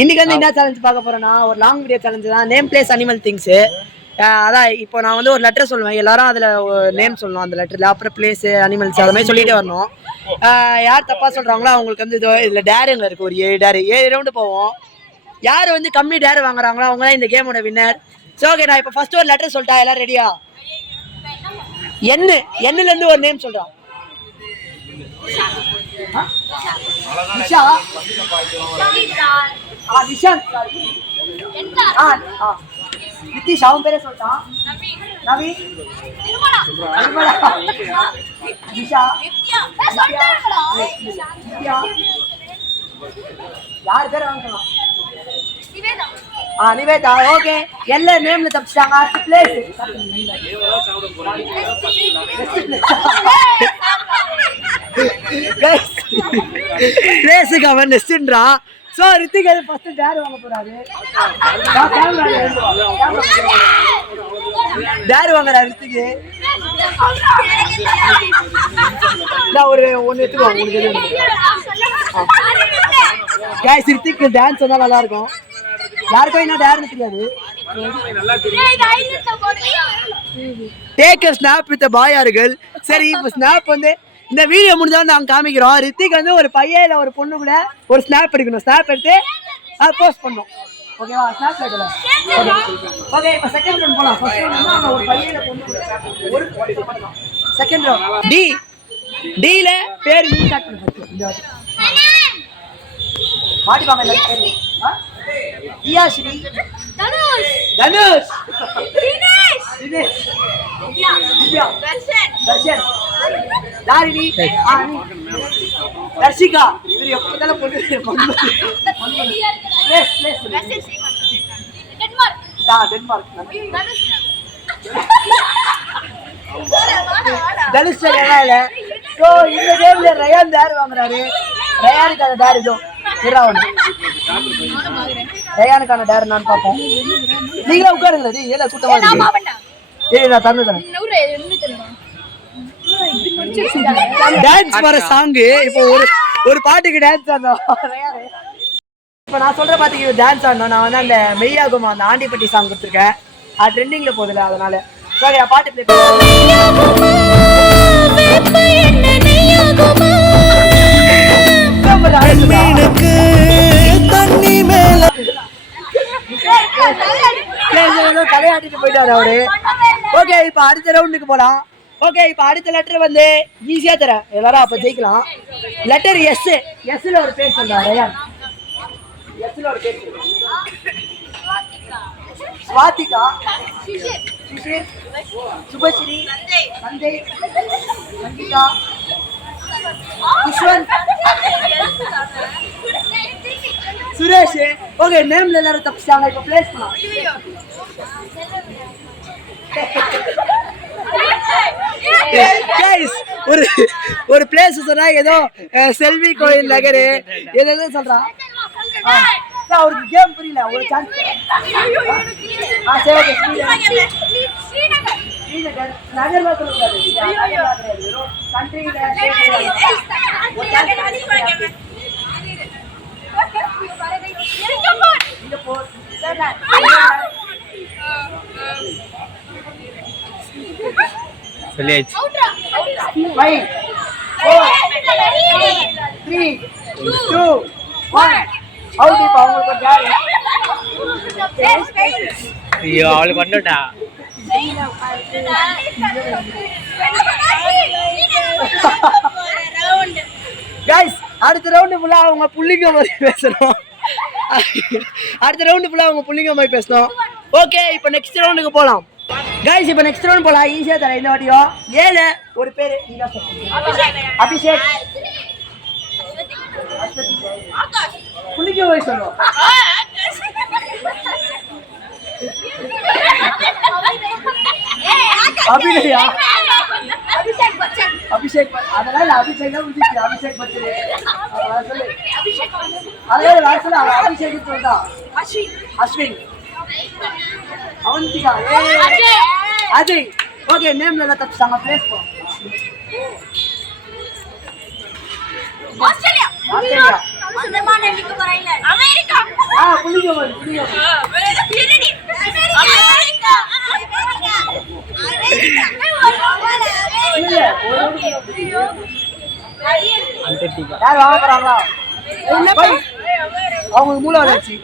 இன்னைக்கு வந்து என்ன சேலஞ்ச் பார்க்க போறேன்னா ஒரு லாங் வீடியோ சேலஞ்ச் தான். Name place animal things. அதான் இப்போ நான் வந்து ஒரு லெட்டர் சொல்லுவேன், எல்லாரும் அதில் நேம் சொல்லணும் அந்த லெட்டரில், அப்புறம் பிளேஸு அனிமல்ஸ் அதை மாதிரி சொல்லிகிட்டே வரணும். யார் தப்பாக சொல்கிறாங்களோ அவங்களுக்கு வந்து இதில் டேருங்க இருக்குது, ஒரு 7 ரவுண்டு போவோம். யார் வந்து கம்மி டேர் வாங்குறாங்களோ அவங்க தான் இந்த கேமோட வின்னர். ஸோ ஓகே, நான் இப்போ ஃபர்ஸ்ட் ஒரு லெட்டர் சொல்லிட்டா, எல்லாரும் ரெடியா? என்னலேருந்து ஒரு நேம் சொல்கிறான். நிதிஷ் அவன் பேரே சொல்லிட்டான். நவீன், யார் பேர் வாங்கலாம்? நிவேதா. ஓகே, எல்லா நேம்ல தப்பிச்சிட்டாங்க. பிளேஸுக்கு அவன் நெஸ்ட்ன்றான். சோ ரித்திக் அது ஃபர்ஸ்ட் டேர் வாங்க போறாரு. டேர் வாங்குறாரு ரித்திக். நான் ஒரு ஒன்னு எடுத்துக்கோ உங்களுக்கு. गाइस ரித்திக் டான்ஸ் பண்ணா நல்லா இருக்கும். யாருக்கும் என்ன டேர்னு தெரியாது. Take a snap with a boy or girl. சரி, இப்போ ஸ்னாப் வந்து இந்த வீடியோ முடிஞ்சாலும் நாங்கள் காமிக்கிறோம். ரித்திக் வந்து ஒரு பையன் இல்லை ஒரு பொண்ணு கூட ஒரு ஸ்னாப் எடுக்கணும். ஸ்னாப் எடுத்து அதை போஸ்ட் பண்ணணும். ஓகேவா? ஸ்னாப் எடுக்கல. ஓகே, இப்போ செகண்ட் ரவுண்ட் போகலாம். ஃபர்ஸ்ட் ரவுண்ட் ஒரு பையன் பொண்ணு கூட ஒரு பண்ணலாம். செகண்ட் ரவுண்ட் டில பேர் ஸ்டார்ட் பண்ணுங்க. இந்த வாட்டி மாட்டிப்பாங்க எல்லாரும் பேர். தியா, ஸ்ரீ, தனுஷ், தினேஷ், திவ்யா, தர்ஷன், தாரிணி, தர்ஷிகா. இவர் எப்போதாலும் பொண்ணு டென்மார்க். தனுஷ் இல்ல. ஸோ இந்த கேம்ல ரயான் டேர் வாங்குறாரு. ரயானுக்கான டேர் இதோ ரயானுக்கான டேர் நான் பார்ப்போம். நீங்களா உட்காருங்களா? ஏல கூட்டமா நான் தந்து தரேன். டான்ஸ் வர சாங். இப்போ ஒரு பாட்டுக்கு டான்ஸ் ஆடணும். இப்போ நான் சொல்ற பாட்டுக்கு டான்ஸ் ஆடணும். நான் வந்து அந்த மெய்யாகுமா அந்த ஆண்டிப்பட்டி சாங் கொடுத்துருக்கேன். அது ட்ரெண்டிங்ல போகுதுல, அதனால பாட்டு பிளே தலையாட்டிட்டு போயிட்டாரு அவரு. ஓகே, இப்ப அடுத்த ரவுண்டுக்கு போலாம். ஓகே, இப்ப அடுத்த லெட்டர் வந்து ஈஸியா தரேன், எல்லாரும் அப்ப ஜெயிக்கலாம். Letter S. எஸ்ல ஒரு பேர் சொல்றாரு ரயான். எஸ்ல ஒரு பேர் ஸ்வாதிகா, சிஷிர், சுபஸ்ரீ, சஞ்சய், சங்கீதா, குஷ்வந்த், சுரேஷ். ஓகே, நேம்ல எல்லாரும் தப்பிச்சாங்க. இப்ப பிளேஸ் பண்ணலாம். ஒரு பிளேஸ் சொன்னா ஏதோ செல்வி கோயில் நகரு ஏதோ சொல்றான். அவருக்கு கேம் புரியல. ஒரு சான்ஸ். ஸ்ரீநகர் நகர்ல சொல்லுவாரு. சொல்லியாச்சு. 5 4 3 2 1 அவுட். இப்ப அவங்களுக்கு ஜாலி. ஐயோ, அவளுக்கு பண்ணடா. गाइस, அடுத்த ரவுண்ட் ஃபுல்லா அவங்க புள்ளிங்க மாதிரி பேசணும். அடுத்த ரவுண்ட் ஃபுல்லா அவங்க புள்ளிங்க மாதிரி பேசணும். ஓகே, இப்போ நெக்ஸ்ட் ரவுண்டுக்கு போலாம். गाइस, இப்போ நெக்ஸ்ட் ரவுண்ட் போலாம். ஈஸியா தரேன் இந்த வாட்டியோ. ஏல ஒரு பேர் நீங்க சொல்லுங்க. அபிஷேக், ஆகாஷ், புள்ளிங்க மாதிரி சொல்லணும். அபிநயா, அபிஷேக். அதனால அபிஷேக் தான் முடிஞ்சிச்சு. அபிஷேக் பச்சன் சொல்லு. அதனால வாசல அபிஷேக் சொல்றா. அஸ்வின், அவந்திகா, அஜய். ஓகே, நேம்ல எல்லாம் தப்பிச்சாங்க. பிளேஸ் போ. ஆஸ்திரேலியா, ஆஸ்திரேலியா, அமெரிக்கா, யார் வாங்க போறாங்களா? அவங்க மூளை வளர்ச்சி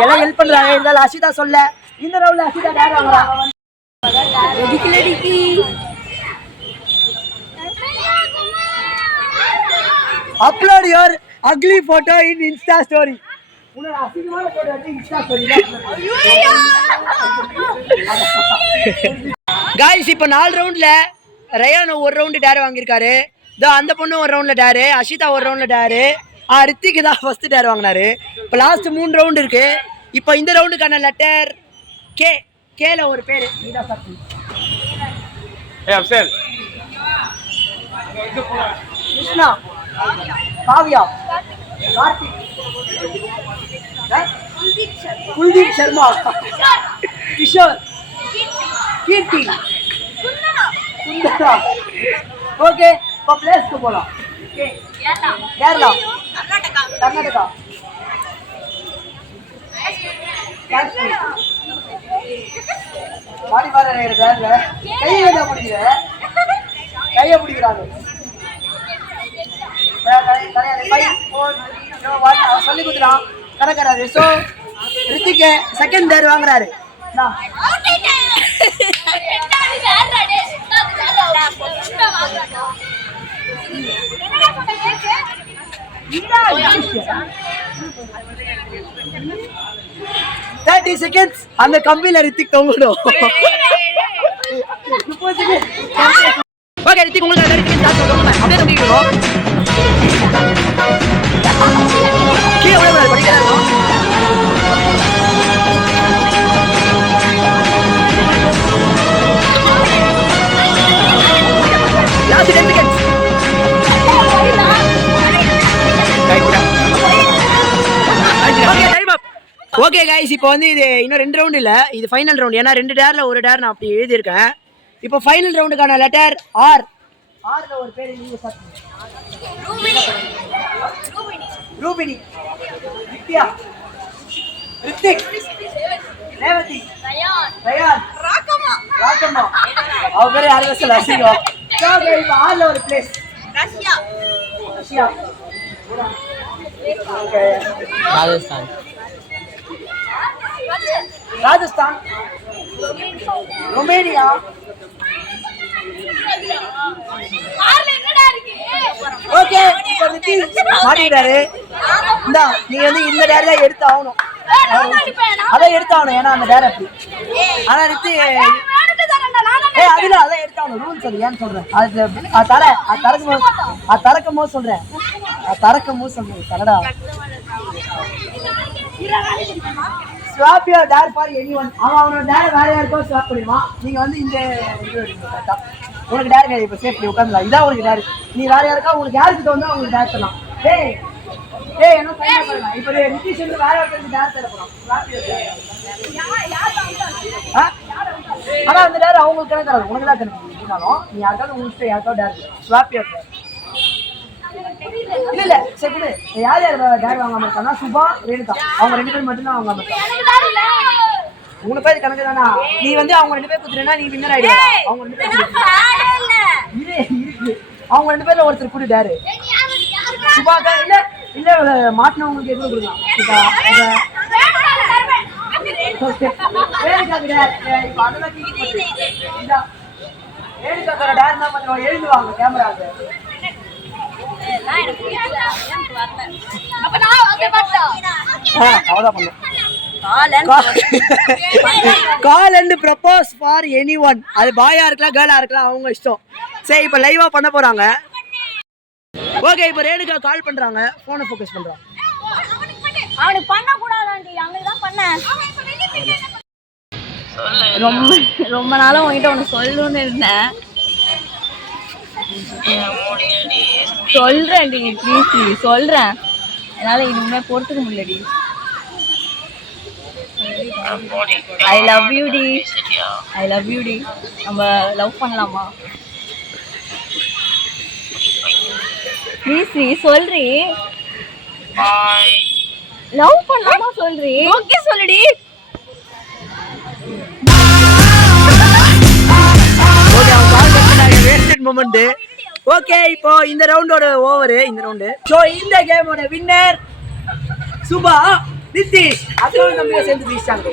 எல்லாம் ஹெல்ப் பண்றாங்க. இருந்தாலும் அசிதா சொல்ல இந்த ரவுண்ட்ல அசிதா யார் வாங்குறாங்க? Upload your ugly photo in Insta story. உன்னோட அசிங்கமான போட்டோ வந்து இன்ஸ்டா ஸ்டோரியில गाइस இப்போ 4 ரவுண்ட்ல ரயான் ஒரு ரவுண்ட் டேர் வாங்கியிருக்காரு. அந்த பொண்ணு ஒரு ரவுண்ட்ல டேர், அஷிதா ஒரு ரவுண்ட்ல டேர், ரித்திக் தான் ஃபர்ஸ்ட் டேர் வாங்கினாரு. இப்போ லாஸ்ட் 3 ரவுண்ட் இருக்கு. இப்போ இந்த ரவுண்டுக்கான லெட்டர் கே. கேல ஒரு பேரு நீதா சாத்தி. அப்சல் கிருஷ்ணா, காவ்யா, கார்த்திக், குல்தீப் சர்மா, கிஷோர், கீர்த்தி, குந்தரா. ஓகே இப்போ பிளேஸ்க்கு போலாம். கேரளா, கர்நாடகா, பாடி பாரு பேர்ல கையை பிடிக்கிற கையை பிடிக்கிறாங்க. சொல்லி கொடுத்துறான் கணக்கராது. ஸோ ரித்திக் செகண்ட் டேர் வாங்குறாரு. செகண்ட்ஸ் அந்த கம்பியில ரித்திக் தொங்கணும். ஓகே ரித்திக் உங்களுக்கு அப்படியே தொங்கிக்கணும். கீழே படிக்கிறாங்க. Last 10 seconds. ஓகே கைஸ் இப்போ வந்து இது இன்னும் 2 ரவுண்ட் இல்லை, இது ஃபைனல் ரவுண்ட். ஏன்னா 2 டேரில் ஒரு டேர் நான் அப்படி எழுதியிருக்கேன். இப்போ ஃபைனல் ரவுண்டுக்கான லெட்டர் ஆர். ஆர்ல ஒரு பேர் நீங்க ரூபினி, வித்யா, ரித்திக், ரேவதி, ரயான், ராகமா. அவங்க பேர் யாரும் சொல்ல அசிங்கம். இப்போ ஆர்ல ஒரு place Russia. Okay Rajasthan, Romania, okay இப்போ மாட்டிக்கிட்டாரு. இந்தா நீங்க வந்து இந்த டேர் தான் எடுத்து ஆகணும். அதான் எடுத்து ஆகணும். ஏன்னா அந்த டேர் அப்படி. ஆனா ரித்தி அதுல அதான் எடுத்து ஆகணும். ரூல்ஸ் அது. ஏன்னு சொல்றேன் திறக்கும் போது சொல்றேன். Canada swap your dare for anyone. அவனோட டேர் வேற யாருக்கோ ஸ்வாப் பண்ணிடுமா. நீங்க வந்து இந்த இது கரெக்டா உனக்கு டேர் கிடையாது. இப்போ சேஃப்டி உட்காந்துலாம். இதான் உனக்கு டேர். நீ வேற யாருக்கா உங்களுக்கு யாருக்கு தோணுதோ உங்களுக்கு டேர் தரலாம். என்ன பண்ணலாம். இப்போ நிதிஷ் வந்து வேற ஒருத்தருக்கு டேர் தர போறோம். ஆனா அந்த டேர் அவங்களுக்கு கணக்கு உனக்கு தான் கணக்கு. இருந்தாலும் நீ யாருக்காவது உங்களுக்கு யாருக்காவது டேர் ஸ்வாப் யுவர் டேர். இல்ல சரி யார் யார் டேர் வாங்காம இருக்காங்கன்னா சுபா, ரேணுகா அவங்க 2 பேர் மட்டும்தான் வாங்காம இருக்காங்க. 3 பேர் கணக்கு தானா. நீ வந்து அவங்க 2 பேர் குத்துறேன்னா நீ வின்னர் ஆயிடுவா. அவங்க 2 பேர் இருக்கு. அவங்க 2 பேர்ல ஒருத்தர் கூட டேர் சுபாக்கா. இல்ல மாட்டினவங்களுக்கு எதுவும் கொடுக்கலாம். ரேணுகா டேர் தான் கொஞ்சம் எழுதுவாங்க கேமராக்கு. Call and propose for anyone. அது பாயா இருக்கலாம் கேர்ளா இருக்கலாம் அவங்க இஷ்டம். சரி இப்போ லைவா பண்ண போறாங்க. ஓகே இப்போ ரேணுகா கால் பண்றாங்க. போனை ஃபோக்கஸ் பண்றாங்க. அவனுக்கு பண்ண கூடாதாண்டி, அவனுக்கு தான் பண்ண. ரொம்ப நாளா உன்கிட்ட ஒன்று சொல்லணும்னு இருந்தேன். சொல்றேன் டி, ப்ளீஸ் சொல்றேன். என்னால இனிமே பொறுத்துக்க முடியலடி. ஐ லவ் யூ டி. நம்ம லவ் பண்ணலாமா? ப்ளீஸ் சொல்றி. லவ் பண்ணாம சொல்றி. ஓகே சொல்லுடி. ஓகே அவங்க கால் பண்ணிட்டாங்க. Wasted moment. ஓகே இப்போ இந்த ரவுண்டோட ஓவர் இந்த ரவுண்டு. ஸோ இந்த கேமோட வின்னர் சுபா நிதிஷ் அசோக் தம்பியை சேர்ந்து ஜெயிச்சிட்டாங்க.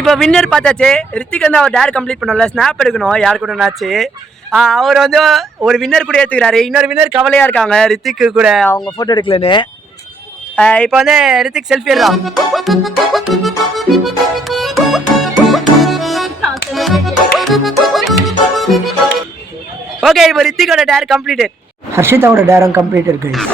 இப்போ வின்னர் பார்த்தாச்சு. ரித்திக் வந்து அவர் டேர் கம்ப்ளீட் பண்ணல, ஸ்னாப் எடுக்கணும் யார் கூட ஆச்சு. அவர் வந்து ஒரு வின்னர் கூட ஏற்றுக்கிறாரு. இன்னொரு வின்னர் கவலையாக இருக்காங்க ரித்திக்கு கூட அவங்க ஃபோட்டோ எடுக்கலன்னு. இப்போ வந்து ரித்திக் செல்ஃபி எடுறான். ஓகே இப்போ ரித்திகோட டேர் கம்ப்ளீட்டட். ஹர்ஷிதாவோட டேரும் கம்ப்ளீட்டட் கைஸ்.